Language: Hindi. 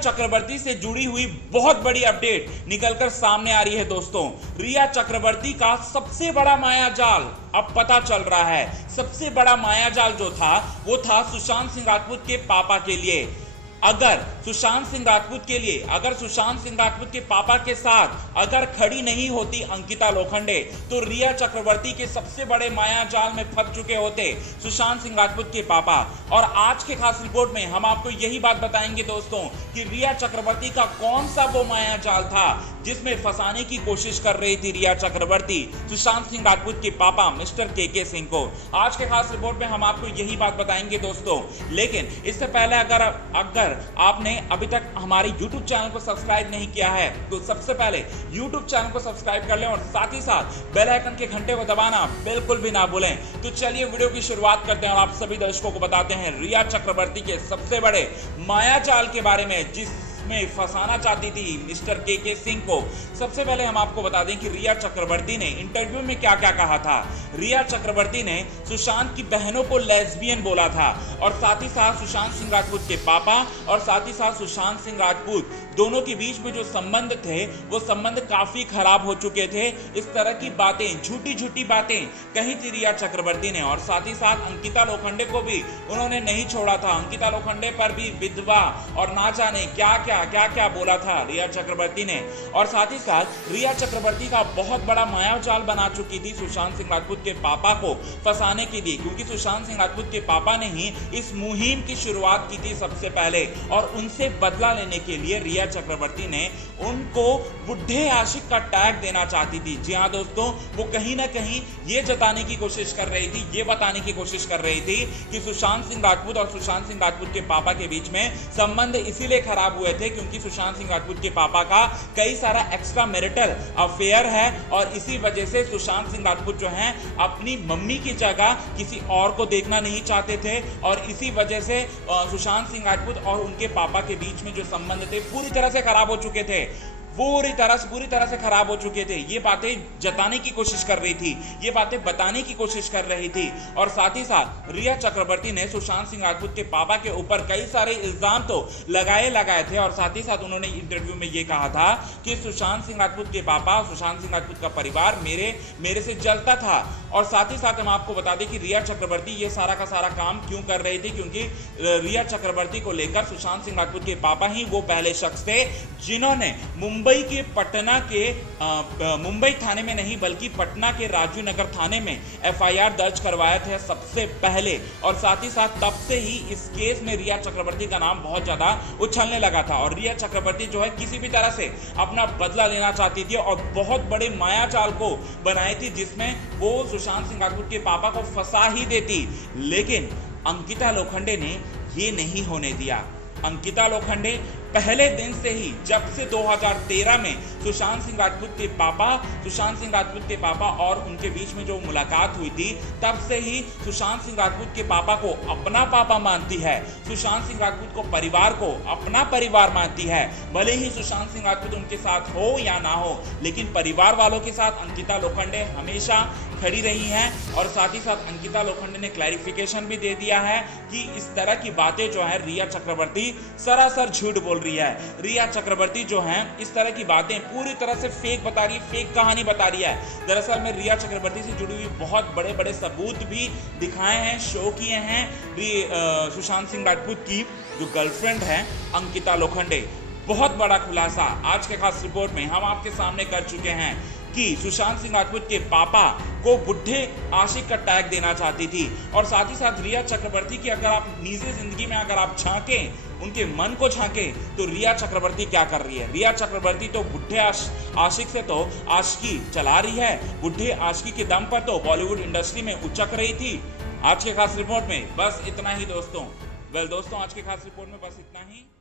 चक्रवर्ती से जुड़ी हुई बहुत बड़ी अपडेट निकलकर सामने आ रही है दोस्तों। रिया चक्रवर्ती का सबसे बड़ा मायाजाल अब पता चल रहा है। सबसे बड़ा मायाजाल जो था वो था सुशांत सिंह राजपूत के पापा के लिए। अगर सुशांत सिंह राजपूत के पापा के साथ अगर खड़ी नहीं होती अंकिता लोखंडे, तो रिया चक्रवर्ती के सबसे बड़े मायाजाल में फंस चुके होते सुशांत सिंह राजपूत के पापा। और आज के खास रिपोर्ट में हम आपको यही बात बताएंगे दोस्तों कि रिया चक्रवर्ती का कौन सा वो मायाजाल था जिसमें फंसाने की कोशिश कर रही थी रिया चक्रवर्ती सुशांत सिंह राजपूत के पापा मिस्टर के सिंह को। आज के खास रिपोर्ट में हम आपको यही बात बताएंगे दोस्तों। लेकिन इससे पहले अगर आपने अभी तक हमारे YouTube चैनल को सब्सक्राइब नहीं किया है तो सबसे पहले YouTube चैनल को सब्सक्राइब कर लें और साथ ही साथ बेल आइकन के घंटे को दबाना बिल्कुल भी ना भूलें। तो चलिए वीडियो की शुरुआत करते हैं और आप सभी दर्शकों को बताते हैं रिया चक्रवर्ती के सबसे बड़े मायाजाल के बारे में जिसमें फंसाना चाहती थी मिस्टर के सिंह को। सबसे पहले हम आपको बता दें कि रिया चक्रवर्ती ने इंटरव्यू में क्या क्या कहा था। रिया चक्रवर्ती ने सुशांत की बहनों को लेस्बियन बोला था और साथ ही साथ सुशांत सिंह राजपूत के पापा और साथ ही साथ सुशांत सिंह राजपूत दोनों के बीच में जो संबंध थे वो संबंध काफी खराब हो चुके थे। इस तरह की बातें, झूठी झूठी बातें कही थी रिया चक्रवर्ती ने। और साथ ही साथ अंकिता लोखंडे को भी उन्होंने नहीं छोड़ा था। अंकिता लोखंडे पर भी विधवा और ना जाने क्या क्या बोला था रिया चक्रवर्ती ने। और साथ ही साथ रिया चक्रवर्ती का बहुत बड़ा मायाजाल बना चुकी थी सुशांत सिंह राजपूत के पापा को फंसाने के लिए, क्योंकि सुशांत सिंह राजपूत के पापा ने ही इस मुहिम की शुरुआत की थी सबसे पहले। और उनसे बदला लेने के लिए रिया चक्रवर्ती ने उनको बुढ़े आशिक का टैग देना चाहती थी। जी हाँ दोस्तों, वो कहीं ना कहीं ये जताने की कोशिश कर रही थी, ये बताने की कोशिश कर रही थी कि सुशांत सिंह राजपूत और सुशांत सिंह राजपूत के पापा के बीच में संबंध इसीलिए खराब हुए थे क्योंकि सुशांत सिंह राजपूत के पापा का कई सारा एक्स्ट्रा मैरिटल अफेयर है और इसी वजह से सुशांत सिंह राजपूत जो हैं अपनी मम्मी की जगह किसी और को देखना नहीं चाहते थे। और इसी वजह से सुशांत सिंह राजपूत और उनके पापा के बीच में जो संबंध थे पूरी तरह से खराब हो चुके थे, पूरी तरह से खराब हो चुके थे। ये बातें जताने की कोशिश कर रही थी, ये बातें बताने की कोशिश कर रही थी। और साथ ही साथ रिया चक्रवर्ती ने सुशांत सिंह राजपूत के पापा के ऊपर कई सारे इल्जाम तो लगाए थे। और साथ ही साथ उन्होंने इंटरव्यू में ये कहा था कि सुशांत सिंह राजपूत के पापा, सुशांत सिंह राजपूत का परिवार मेरे से जलता था। और साथ ही साथ हम आपको बता दें कि रिया चक्रवर्ती ये सारा का सारा काम क्यों कर रही थी, क्योंकि रिया चक्रवर्ती को लेकर सुशांत सिंह राजपूत के पापा ही वो पहले शख्स थे जिन्होंने मुंबई थाने में नहीं बल्कि पटना के राजू नगर थाने में एफआईआर दर्ज करवाया था सबसे पहले। और साथ ही साथ तब से ही इस केस में रिया चक्रवर्ती का नाम बहुत ज्यादा उछलने लगा था। और रिया चक्रवर्ती जो है किसी भी तरह से अपना बदला लेना चाहती थी और बहुत बड़े मायाजाल को बनाई थी जिसमें वो सुशांत सिंह राजपूत के पापा को फंसा ही देती। लेकिन अंकिता लोखंडे ने ये नहीं होने दिया। अंकिता लोखंडे पहले दिन से ही, जब से 2013 में सुशांत सिंह राजपूत के पापा और उनके बीच में जो मुलाकात हुई थी, तब से ही सुशांत सिंह राजपूत के पापा को अपना पापा मानती है। सुशांत सिंह राजपूत को परिवार को अपना परिवार मानती है। भले ही सुशांत सिंह राजपूत उनके साथ हो या ना हो, लेकिन परिवार वालों के साथ अंकिता लोखंडे हमेशा खड़ी रही हैं। और साथ ही साथ अंकिता लोखंडे ने क्लैरिफिकेशन भी दे दिया है कि इस तरह की बातें जो है रिया चक्रवर्ती सरासर झूठ बोल रही है। रिया चक्रवर्ती जो है इस तरह की बातें पूरी तरह से फेक बता रही है, फेक कहानी बता रही है। दरअसल में रिया चक्रवर्ती से जुड़ी हुई बहुत बड़े बड़े सबूत भी दिखाए हैं, शो किए हैं। सुशांत सिंह राजपूत की जो गर्लफ्रेंड है अंकिता लोखंडे, बहुत बड़ा खुलासा आज के खास रिपोर्ट में हम आपके सामने कर चुके हैं कि सुशांत सिंह राजपूत के पापा को बुढ़े आशिक का टैग देना चाहती थी। और साथ ही साथ रिया चक्रवर्ती की अगर आप निजी जिंदगी में अगर आप झांकें, उनके मन को झांकें, तो रिया चक्रवर्ती क्या कर रही है। रिया चक्रवर्ती तो बुढ़े आशिक से तो आशिकी चला रही है, बुढ़े आशिकी के दम पर तो बॉलीवुड इंडस्ट्री में उचक रही थी। आज के खास रिपोर्ट में बस इतना ही दोस्तों। दोस्तों आज के खास रिपोर्ट में बस इतना ही।